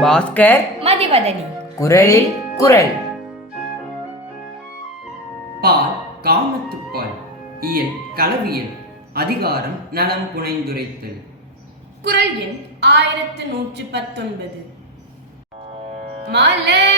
பாஸ்கர் மதிவதனி. குரலில் குரல். பால் காமத்துப்பால் இயல் களவியல் அதிகாரம் நலம் புனைந்துரைத்தல். குரல் எண் ஆயிரத்து நூற்று பத்தொன்பது. மலர்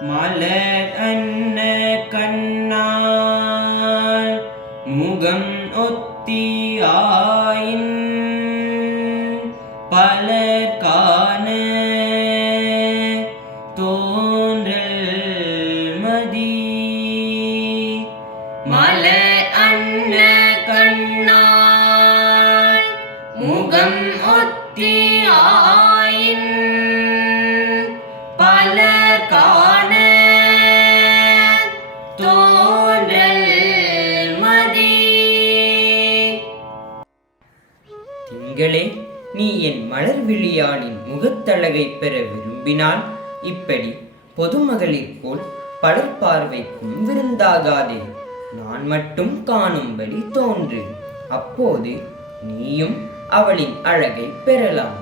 மலர் அன்ன கண்ணால் முகம் ஒத்தியாயின் பலர் காண தோன்றல் மதி. மலர் அன்ன கண்ணாள் முகம் ஒத்தி ஆயின் பல காண பெண்களே நீ என் மலர் விழியாளின் முகத்தழகை பெற விரும்பினால் இப்படி பொதுமகளிர் போல் பலர் பார்வைக்கும் விருந்தாகாதே. நான் மட்டும் காணும்படி தோன்று அப்போது நீயும் அவளின் அழகை பெறலாம்.